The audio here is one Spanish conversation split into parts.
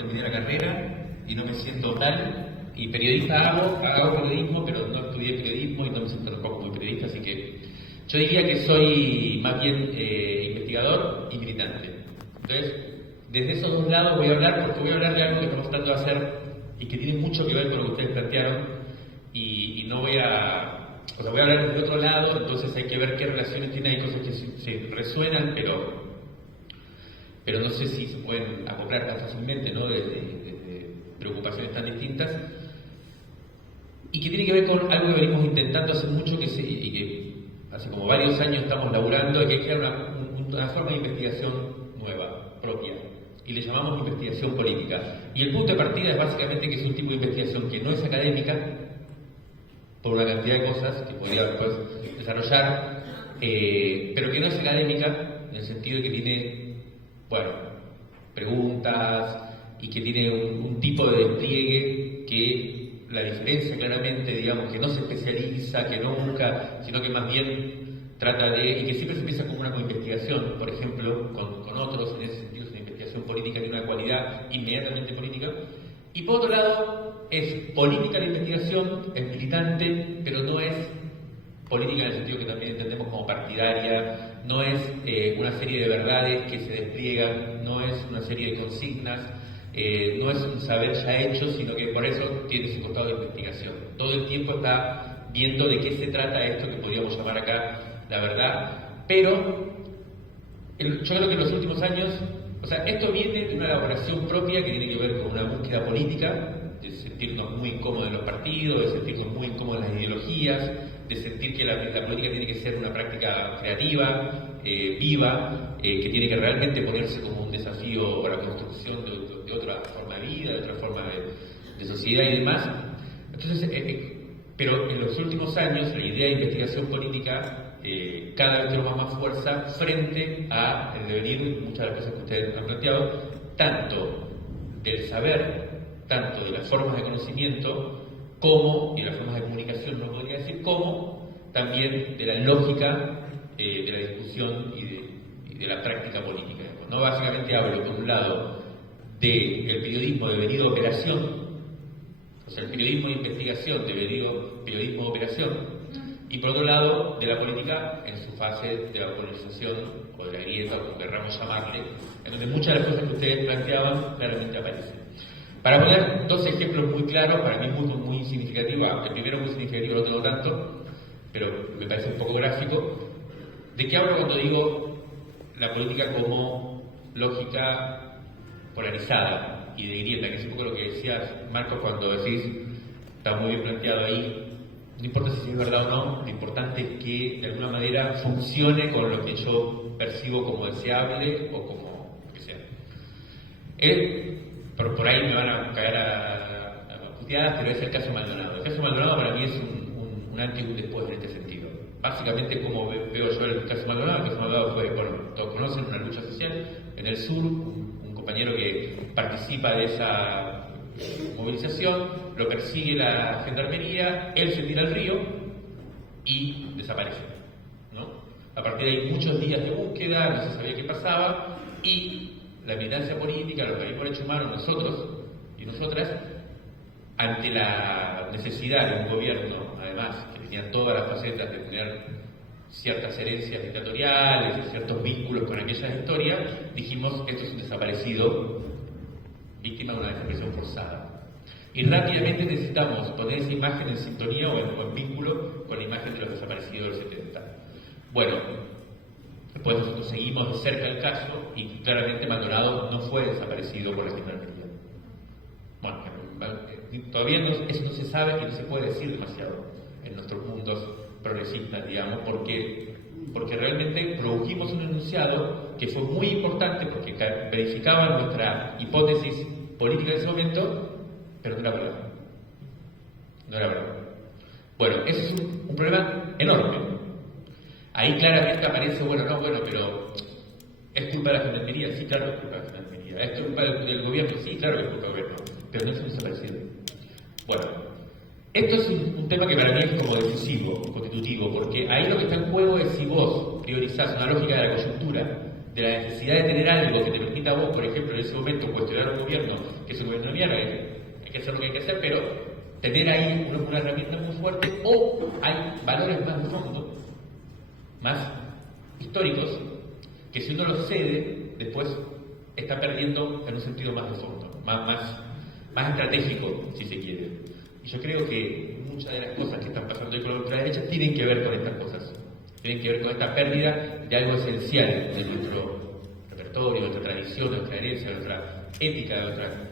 terminé la carrera y no me siento tal, y periodista hago periodismo, pero no estudié periodismo y no me siento tampoco muy periodista, así que yo diría que soy más bien investigador y militante. Entonces, desde esos dos lados voy a hablar, porque voy a hablar de algo que estamos tratando de hacer y que tiene mucho que ver con lo que ustedes plantearon, y no voy a... O sea, voy a hablar desde otro lado, entonces hay que ver qué relaciones tiene, hay cosas que se resuenan, pero no sé si se pueden acoplar tan fácilmente, ¿no? Desde preocupaciones tan distintas, y que tiene que ver con algo que venimos intentando hace mucho, y que hace como varios años estamos laburando, que es crear una forma de investigación nueva, propia, y le llamamos investigación política. Y el punto de partida es básicamente que es un tipo de investigación que no es académica, por una cantidad de cosas que podría después desarrollar, pero que no es académica en el sentido de que tiene, bueno, preguntas y que tiene un tipo de despliegue que la diferencia claramente, digamos, que no se especializa, que no busca, sino que más bien trata de, y que siempre se empieza como una investigación, por ejemplo, con otros, en ese sentido es una investigación política, tiene una cualidad inmediatamente política. Y por otro lado, es política la investigación, es militante, pero no es política en el sentido que también entendemos como partidaria, no es una serie de verdades que se despliegan, no es una serie de consignas, no es un saber ya hecho, sino que por eso tiene su costado de investigación. Todo el tiempo está viendo de qué se trata esto que podríamos llamar acá la verdad, pero yo creo que en los últimos años, o sea, esto viene de una elaboración propia que tiene que ver con una búsqueda política, de sentirnos muy incómodos en los partidos, de sentirnos muy incómodos en las ideologías, de sentir que la política tiene que ser una práctica creativa, viva, que tiene que realmente ponerse como un desafío para la construcción de otra forma de vida, de otra forma de sociedad y demás. Entonces, pero en los últimos años la idea de investigación política cada vez toma más fuerza frente a el devenir, muchas de las cosas que ustedes han planteado, tanto del saber, tanto de las formas de conocimiento, como, y de las formas de comunicación no podría decir como, también de la lógica de la discusión y de la práctica política. ¿No? Básicamente hablo, por un lado, del periodismo devenido operación, o sea, el periodismo de investigación devenido periodismo de operación, y por otro lado, de la política en su fase de la polarización o de la grieta, o como querramos llamarle, en donde muchas de las cosas que ustedes planteaban claramente aparecen. Para poner dos ejemplos muy claros, para mí muy significativos, el primero muy significativo, el otro no tanto, pero me parece un poco gráfico, ¿de qué hablo cuando digo la política como lógica polarizada y de grieta? Que es un poco lo que decías, Marcos, cuando decís, está muy bien planteado ahí. No importa si es verdad o no, lo importante es que de alguna manera funcione con lo que yo percibo como deseable o como lo que sea. Por ahí me van a caer a puteadas, pero es el caso Maldonado. El caso Maldonado para mí es un antes y un después en este sentido. Básicamente, como veo yo el caso Maldonado fue, bueno, todos conocen, una lucha social en el sur, un compañero que participa de esa movilización, lo persigue la gendarmería, él se tira al río y desaparece, ¿no? A partir de ahí muchos días de búsqueda, no se sabía qué pasaba, y la militancia política, los organismos de derechos humanos, nosotros y nosotras, ante la necesidad de un gobierno, además, que tenía todas las facetas de tener ciertas herencias dictatoriales y ciertos vínculos con aquellas historias, dijimos que esto es un desaparecido víctima de una desaparición forzada. Y rápidamente necesitamos poner esa imagen en sintonía o en vínculo con la imagen de los desaparecidos del 70. Bueno, después nosotros seguimos de cerca el caso y claramente Maldonado no fue desaparecido por la gendarmería. Bueno, todavía eso no se sabe y no se puede decir demasiado en nuestros mundos progresistas, digamos, porque realmente produjimos un enunciado que fue muy importante porque verificaba nuestra hipótesis política de ese momento, pero no era verdad. No era verdad. Bueno, eso es un problema enorme. Ahí claramente aparece, pero ¿es culpa de la gendarmería? Sí, claro que es culpa de la gendarmería. ¿Es culpa del gobierno? Sí, claro que es culpa del gobierno. Pero no es un desaparecido. Bueno, esto es un tema que para mí es como decisivo, constitutivo, porque ahí lo que está en juego es si vos priorizás una lógica de la coyuntura de la necesidad de tener algo que te permita a vos, por ejemplo, en ese momento cuestionar un gobierno que es un gobierno de mierda, hay que hacer lo que hay que hacer, pero tener ahí una herramienta muy fuerte, o hay valores más de fondo, más históricos, que si uno los cede, después está perdiendo en un sentido más de fondo, más estratégico, si se quiere. Y yo creo que muchas de las cosas que están pasando hoy con la ultraderecha tienen que ver con estas cosas, tienen que ver con esta pérdida de algo esencial de nuestro repertorio, de nuestra tradición, de nuestra herencia, de nuestra ética, de nuestra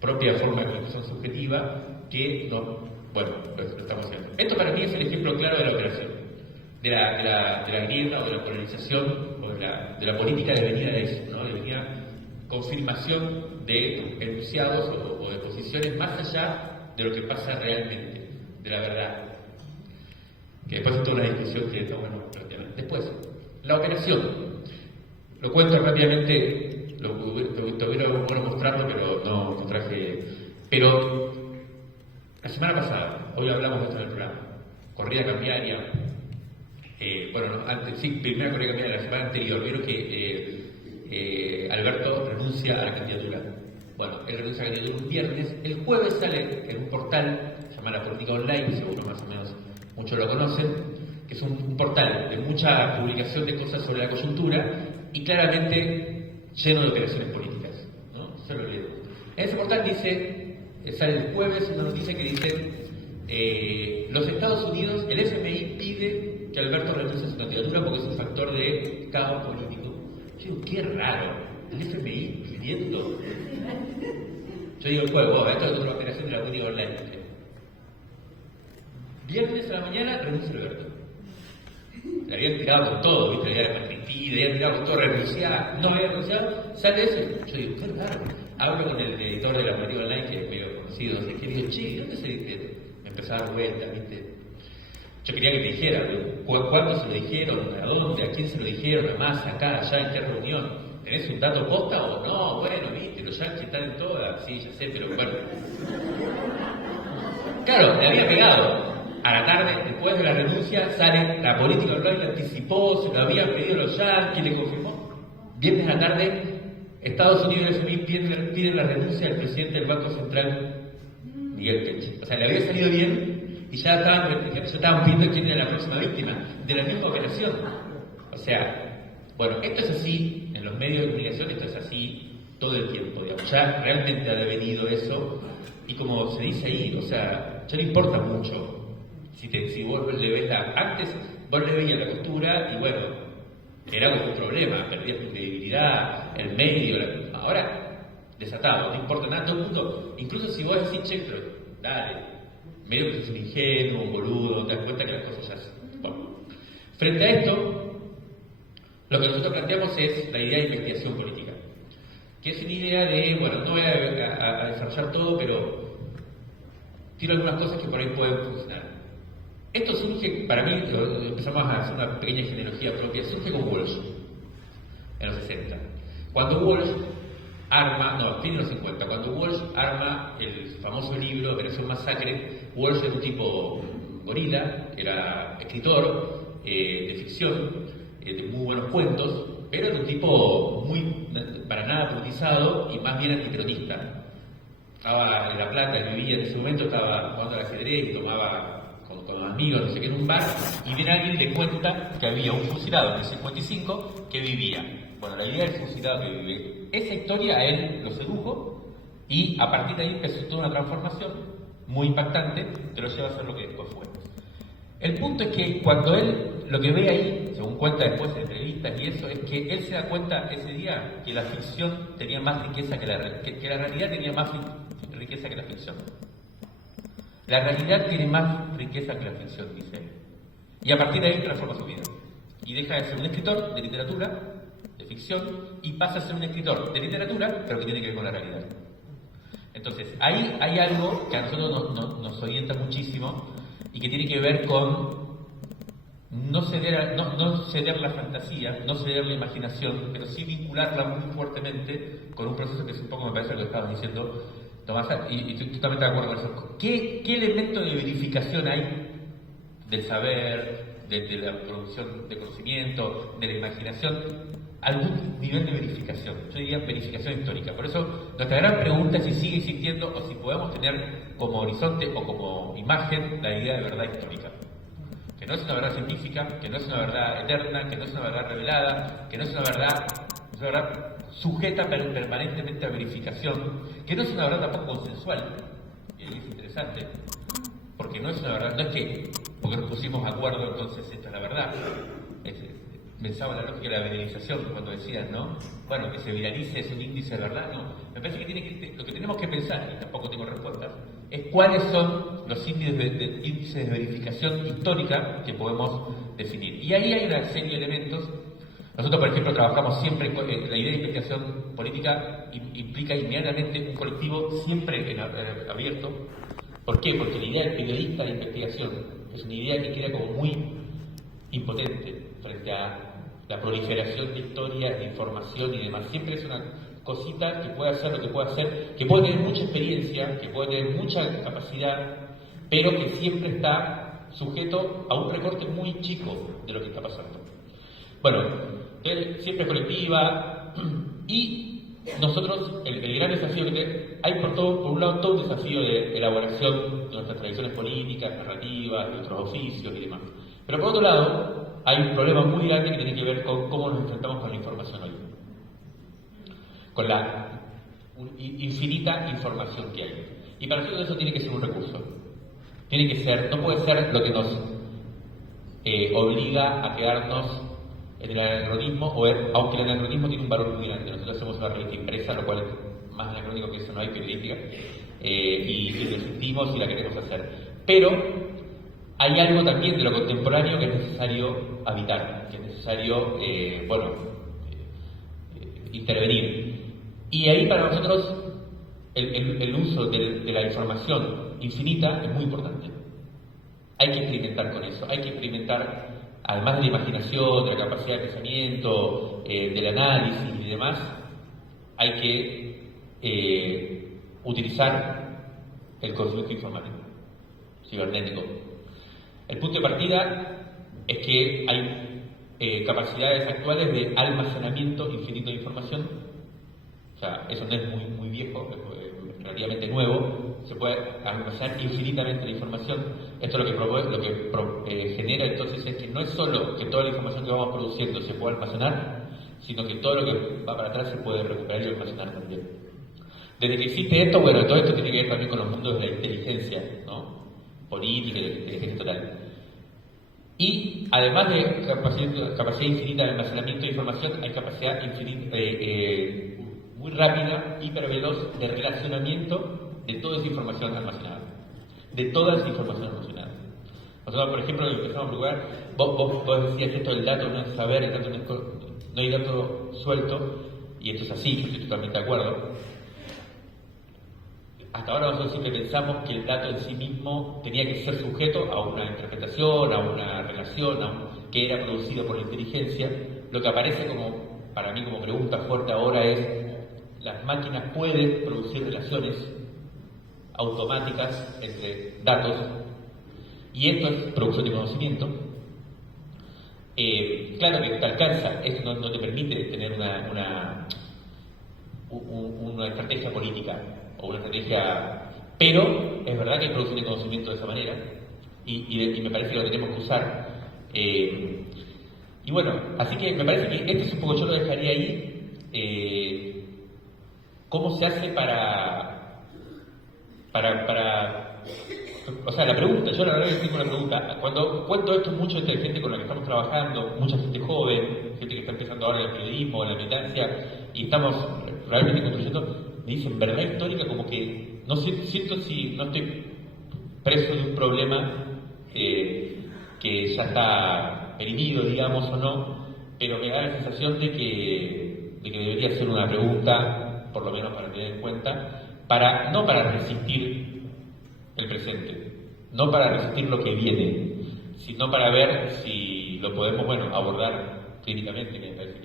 propia forma de comunicación subjetiva, que no, bueno, lo estamos haciendo. Esto para mí es el ejemplo claro de la operación, de la grieta o de la polarización o de la política de venida de eso, ¿no? De venida confirmación de enunciados o de posiciones más allá de lo que pasa realmente, de la verdad. Que después es toda una discusión que está bueno plantear. Después, la operación. Lo cuento rápidamente, lo hubiera bueno mostrarlo, pero no traje. Pero la semana pasada, hoy hablamos de esto en el programa, corrida cambiaria. Primera corrida cambiaria de la semana anterior, vieron que Alberto renuncia a la candidatura. Bueno, él renuncia a la candidatura un viernes, el jueves sale en un portal, se llama La Política Online, seguro más o menos muchos lo conocen, que es un portal de mucha publicación de cosas sobre la coyuntura y claramente lleno de operaciones políticas, ¿no? Se lo leo. En ese portal dice, sale el jueves una noticia que dice, los Estados Unidos, el FMI pide que Alberto renuncie a su candidatura porque es un factor de caos político. Yo digo, qué raro, el FMI pidiendo. Yo digo, esto es una operación de La Política Online. Viernes a la mañana renuncia Alberto. Le habían tirado con todo, ¿viste? Le habían arrepentido, le habían tirado con todo, renunciar, no había renunciado, sale eso. Yo digo, qué raro. Hablo con el editor de La Política Online, que es medio conocido, no sé qué, digo, che, ¿dónde se dice? Me empezaba a dar vueltas, ¿viste? Yo quería que me dijera, ¿cuándo se lo dijeron? ¿A dónde? ¿A quién se lo dijeron? ¿A más? ¿Acá? ¿Allá? ¿En qué reunión? ¿Tenés un dato posta o no? Bueno, ¿viste? Los yankees están en todas. Sí, ya sé, pero bueno. Claro, le había pegado. A la tarde, después de la renuncia, sale La Política Online, le anticipó, se lo habían pedido los yankees, le confirmó. Viernes a la tarde, Estados Unidos y el FMI piden la renuncia del presidente del Banco Central, Miguel Penche. O sea, le había salido bien y ya estaban pidiendo quién era la próxima víctima de la misma operación. O sea, bueno, esto es así, en los medios de comunicación esto es así todo el tiempo, digamos. Ya realmente ha devenido eso y como se dice ahí, o sea, ya no importa mucho. Si vos le ves antes, vos le veías la costura y bueno, era un problema, perdías tu credibilidad, el medio, ahora desatado, no importa nada, todo el mundo, incluso si vos decís, che, pero dale, medio que sos un ingenuo, un boludo, te das cuenta que las cosas ya son. Bueno. Frente a esto, lo que nosotros planteamos es la idea de investigación política, que es una idea de, bueno, no voy a desarrollar todo, pero tiro algunas cosas que por ahí pueden funcionar. Esto surge, para mí, empezamos a hacer una pequeña genealogía propia, surge con Walsh, en los 60. Cuando Walsh fin de los 50, cuando Walsh arma el famoso libro Operación Masacre, Walsh era un tipo gorila, era escritor de ficción, de muy buenos cuentos, pero era un tipo para nada politizado y más bien antiperonista. Estaba en La Plata, vivía en ese momento, estaba jugando al ajedrez y tomaba con amigos, no sé qué, en un bar, y viene alguien y le cuenta que había un fusilado en el 55 que vivía. Bueno, la idea del fusilado que vive, esa historia a él lo sedujo y a partir de ahí empezó toda una transformación muy impactante que lo lleva a ser lo que después fue. El punto es que cuando él lo que ve ahí, según cuenta después en entrevistas y eso, es que él se da cuenta ese día que la ficción tenía más riqueza que la realidad tenía más riqueza que la ficción. La realidad tiene más riqueza que la ficción, dice él. Y a partir de ahí transforma su vida. Y deja de ser un escritor de literatura, de ficción, y pasa a ser un escritor de literatura, pero que tiene que ver con la realidad. Entonces, ahí hay algo que a nosotros nos orienta muchísimo y que tiene que ver con no ceder la fantasía, no ceder la imaginación, pero sí vincularla muy fuertemente con un proceso que es un poco, me parece, lo que estabas diciendo, Tomás, y estoy totalmente de acuerdo con eso. ¿Qué elemento de verificación hay del saber, de la producción de conocimiento, de la imaginación, algún nivel de verificación, yo diría verificación histórica. Por eso nuestra gran pregunta es si sigue existiendo o si podemos tener como horizonte o como imagen la idea de verdad histórica. Que no es una verdad científica, que no es una verdad eterna, que no es una verdad revelada, que no es una verdad sujeta permanentemente a verificación, que no es una verdad tampoco consensual, y es interesante, porque no es una verdad, no es que porque nos pusimos de acuerdo entonces esta es la verdad. Pensaba en la lógica de la viralización cuando decías, ¿no? Bueno, que se viralice es un índice de verdad, no. Me parece que lo que tenemos que pensar, y tampoco tengo respuestas, es cuáles son los índices de verificación histórica que podemos definir. Y ahí hay una serie de elementos. Nosotros, por ejemplo, trabajamos siempre, la idea de investigación política implica inmediatamente un colectivo siempre abierto. ¿Por qué? Porque la idea del periodista de investigación es una idea que queda como muy impotente frente a la proliferación de historias, de información y demás. Siempre es una cosita que puede hacer lo que puede hacer, que puede tener mucha experiencia, que puede tener mucha capacidad, pero que siempre está sujeto a un recorte muy chico de lo que está pasando. Bueno, siempre es colectiva y nosotros, el gran desafío que hay por un lado todo un desafío de elaboración de nuestras tradiciones políticas, narrativas, de nuestros oficios y demás. Pero por otro lado, hay un problema muy grande que tiene que ver con cómo nos enfrentamos con la información hoy. Con la infinita información que hay. Y para nosotros eso tiene que ser un recurso. Tiene que ser, no puede ser lo que nos obliga a quedarnos en el anacronismo, aunque el anacronismo tiene un valor muy grande. Nosotros hacemos una revista impresa, lo cual es más anacrónico que eso, no hay periodística, y resistimos y la queremos hacer. Pero hay algo también de lo contemporáneo que es necesario habitar, que es necesario, intervenir. Y ahí para nosotros el uso de la información infinita es muy importante. Hay que experimentar con eso, hay que experimentar, además de la imaginación, de la capacidad de pensamiento, del análisis y demás, hay que utilizar el conocimiento informático, cibernético. El punto de partida es que hay capacidades actuales de almacenamiento infinito de información. O sea, eso no es muy viejo, es relativamente nuevo. Se puede almacenar infinitamente la información. Esto lo que genera entonces es que no es solo que toda la información que vamos produciendo se pueda almacenar, sino que todo lo que va para atrás se puede recuperar y almacenar también. Desde que existe esto, bueno, todo esto tiene que ver también con los mundos de la inteligencia, ¿no? Política y de inteligencia total. Y además de capacidad infinita de almacenamiento de información, hay capacidad infinita, muy rápida, hiperveloz de relacionamiento de toda esa información almacenada. De toda esa información almacenada. Nosotros, por ejemplo, empezamos a probar, vos decías que esto del dato no es saber, el dato no hay dato suelto, y esto es así, yo estoy totalmente de acuerdo. Hasta ahora nosotros siempre pensamos que el dato en sí mismo tenía que ser sujeto a una interpretación, a una relación, que era producido por la inteligencia. Lo que aparece para mí como pregunta fuerte ahora es, ¿las máquinas pueden producir relaciones automáticas entre datos? Y esto es producción de conocimiento. Claro que te alcanza, esto no te permite tener una estrategia política o una estrategia, pero es verdad que hay producción de conocimiento de esa manera y me parece que lo tenemos que usar. Y bueno, así que me parece que este es un poco, yo lo dejaría ahí. ¿Cómo se hace o sea, la pregunta, yo la verdad que tengo una pregunta. Cuando cuento esto mucho entre gente con la que estamos trabajando, mucha gente joven, gente que está empezando ahora en el periodismo, en la militancia, y estamos realmente construyendo, me dicen verdad histórica, como que no sé, siento si no estoy preso de un problema que ya está perimido, digamos, o no, pero me da la sensación de que debería ser una pregunta, por lo menos para tener en cuenta, no para resistir el presente, no para resistir lo que viene, sino para ver si lo podemos, abordar críticamente, me parece